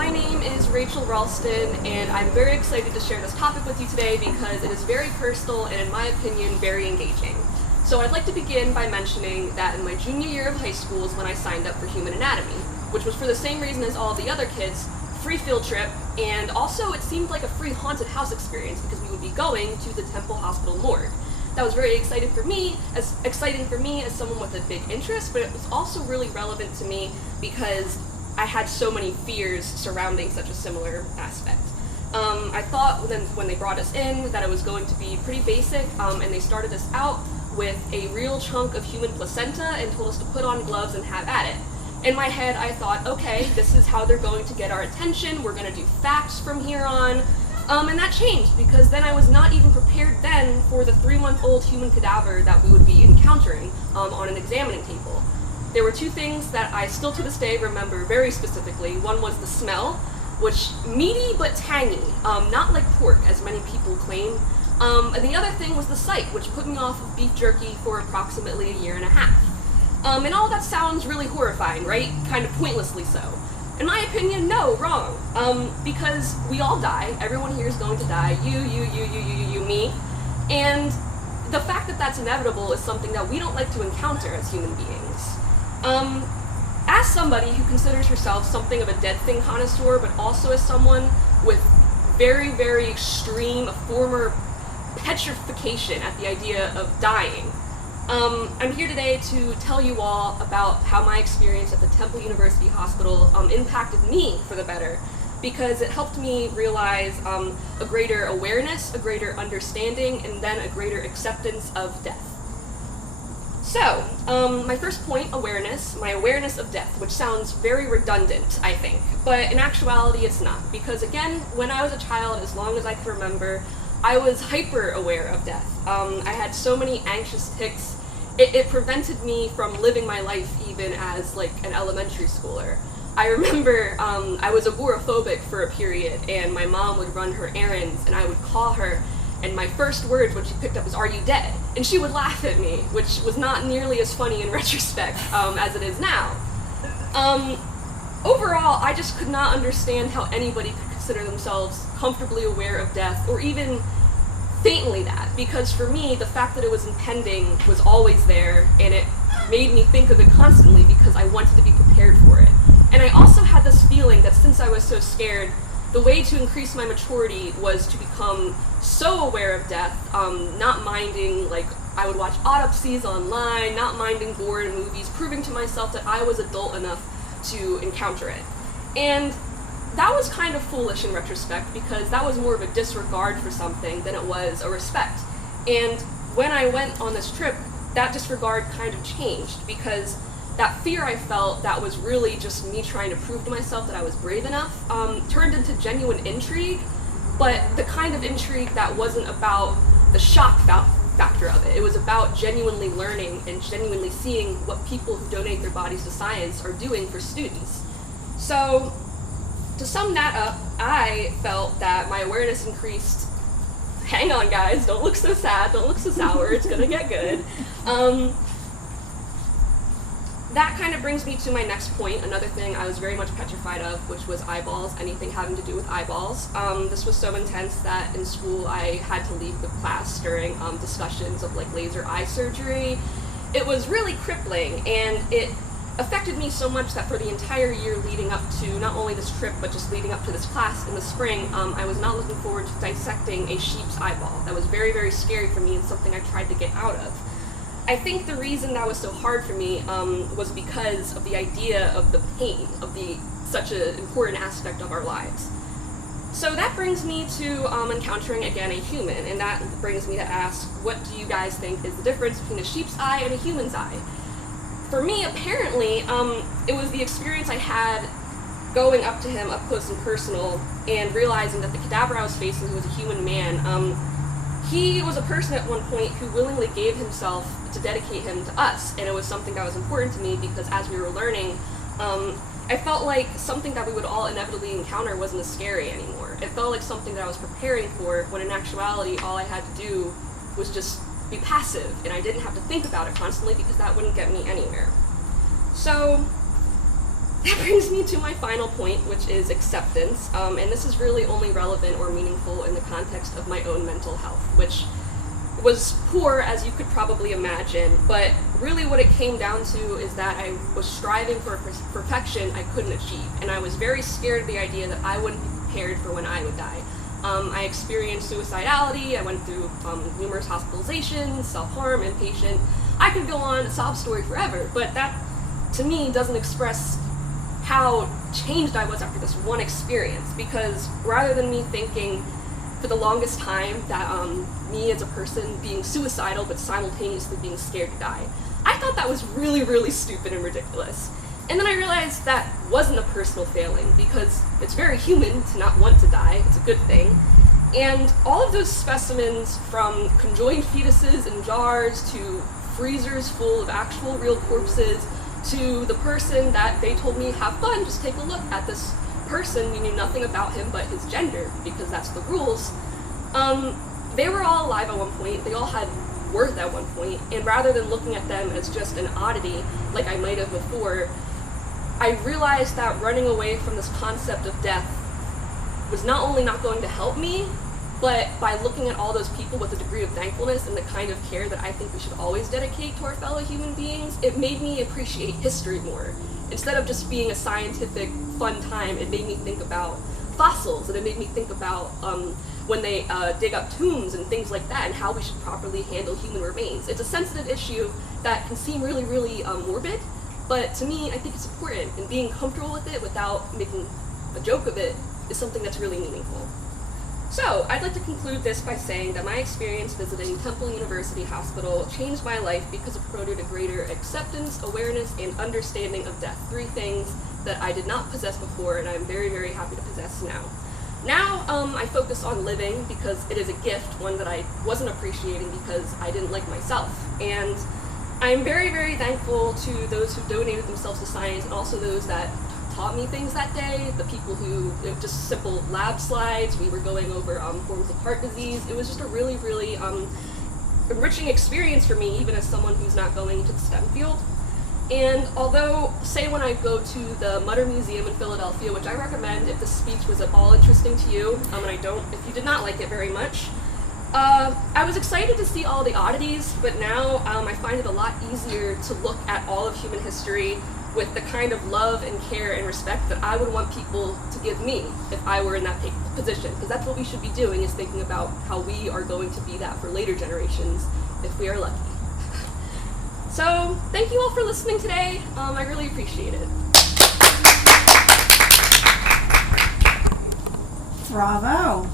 my name is Rachel Ralston, and I'm very excited to share this topic with you today because it is very personal and, in my opinion, very engaging. So I'd like to begin by mentioning that in my junior year of high school is when I signed up for human anatomy, which was for the same reason as all the other kids, free field trip, and also it seemed like a free haunted house experience because we would be going to the Temple Hospital morgue. That was very exciting for me as someone with a big interest, but it was also really relevant to me because I had so many fears surrounding such a similar aspect. I thought when they brought us in that it was going to be pretty basic, and they started us out with a real chunk of human placenta and told us to put on gloves and have at it. In my head, I thought, okay, this is how they're going to get our attention, we're going to do facts from here on. And that changed, because then I was not even prepared then for the 3-month-old human cadaver that we would be encountering on an examining table. There were two things that I still to this day remember very specifically. One was the smell, which meaty but tangy, not like pork as many people claim. And the other thing was the sight, which put me off of beef jerky for approximately a year and a half. And all that sounds really horrifying, right? Kind of pointlessly so. In my opinion, no, wrong. Because we all die. Everyone here is going to die. You, me. And the fact that that's inevitable is something that we don't like to encounter as human beings. As somebody who considers herself something of a dead thing connoisseur, but also as someone with very, very extreme former petrification at the idea of dying, I'm here today to tell you all about how my experience at the Temple University Hospital impacted me for the better, because it helped me realize a greater awareness, a greater understanding, and then a greater acceptance of death. So, my first point, awareness, my awareness of death, which sounds very redundant, I think, but in actuality it's not, because again, when I was a child, as long as I can remember, I was hyper aware of death. I had so many anxious tics. It prevented me from living my life even as like an elementary schooler. I remember I was agoraphobic for a period, and my mom would run her errands and I would call her, and my first words when she picked up was, "Are you dead?" And she would laugh at me, which was not nearly as funny in retrospect as it is now. Overall, I just could not understand how anybody could consider themselves comfortably aware of death, or even faintly that, because for me, the fact that it was impending was always there, and it made me think of it constantly because I wanted to be prepared for it. And I also had this feeling that since I was so scared, the way to increase my maturity was to become so aware of death, not minding, like, I would watch autopsies online, not minding gore in movies, proving to myself that I was adult enough to encounter it. And that was kind of foolish in retrospect, because that was more of a disregard for something than it was a respect. And when I went on this trip, that disregard kind of changed, because that fear I felt that was really just me trying to prove to myself that I was brave enough turned into genuine intrigue, but the kind of intrigue that wasn't about the shock factor of it. It was about genuinely learning and genuinely seeing what people who donate their bodies to science are doing for students. So, to sum that up, I felt that my awareness increased. Hang on, guys, don't look so sad, don't look so sour, it's gonna get good. That kind of brings me to my next point, another thing I was very much petrified of, which was eyeballs, anything having to do with eyeballs. This was so intense that in school I had to leave the class during discussions of like laser eye surgery. It was really crippling, and it affected me so much that for the entire year leading up to not only this trip, but just leading up to this class in the spring, I was not looking forward to dissecting a sheep's eyeball. That was very, very scary for me and something I tried to get out of. I think the reason that was so hard for me was because of the idea of the pain of such an important aspect of our lives. So that brings me to encountering again a human, and that brings me to ask, what do you guys think is the difference between a sheep's eye and a human's eye? For me, apparently, it was the experience I had going up to him up close and personal and realizing that the cadaver I was facing, who was a human man, he was a person at one point who willingly gave himself to dedicate him to us, and it was something that was important to me because as we were learning, I felt like something that we would all inevitably encounter wasn't as scary anymore. It felt like something that I was preparing for, when in actuality all I had to do was just be passive, and I didn't have to think about it constantly because that wouldn't get me anywhere. So that brings me to my final point, which is acceptance, and this is really only relevant or meaningful in the context of my own mental health, which was poor, as you could probably imagine, but really what it came down to is that I was striving for perfection I couldn't achieve, and I was very scared of the idea that I wouldn't be prepared for when I would die. I experienced suicidality, I went through numerous hospitalizations, self-harm, inpatient. I could go on a sob story forever, but that, to me, doesn't express how changed I was after this one experience, because rather than me thinking for the longest time that me as a person being suicidal but simultaneously being scared to die, I thought that was really, really stupid and ridiculous. And then I realized that wasn't a personal failing, because it's very human to not want to die, it's a good thing. And all of those specimens, from conjoined fetuses in jars to freezers full of actual real corpses, to the person that they told me, have fun, just take a look at this person, we knew nothing about him but his gender, because that's the rules. They were all alive at one point, they all had worth at one point, and rather than looking at them as just an oddity, like I might have before, I realized that running away from this concept of death was not only not going to help me, but by looking at all those people with a degree of thankfulness and the kind of care that I think we should always dedicate to our fellow human beings, it made me appreciate history more. Instead of just being a scientific fun time, it made me think about fossils, and it made me think about when they dig up tombs and things like that, and how we should properly handle human remains. It's a sensitive issue that can seem really, really morbid, but to me, I think it's important, and being comfortable with it without making a joke of it is something that's really meaningful. So, I'd like to conclude this by saying that my experience visiting Temple University Hospital changed my life because it promoted a greater acceptance, awareness, and understanding of death. 3 things that I did not possess before, and I'm very, very happy to possess now. Now, I focus on living because it is a gift, one that I wasn't appreciating because I didn't like myself. And I'm very, very thankful to those who donated themselves to science, and also those that taught me things that day, the people who, just simple lab slides, we were going over forms of heart disease. It was just a really, really enriching experience for me, even as someone who's not going into the STEM field. And although, say when I go to the Mutter Museum in Philadelphia, which I recommend if this speech was at all interesting to you, and if you did not like it very much, I was excited to see all the oddities, but now I find it a lot easier to look at all of human history with the kind of love and care and respect that I would want people to give me if I were in that position, because that's what we should be doing, is thinking about how we are going to be that for later generations if we are lucky. So, thank you all for listening today. I really appreciate it. Bravo.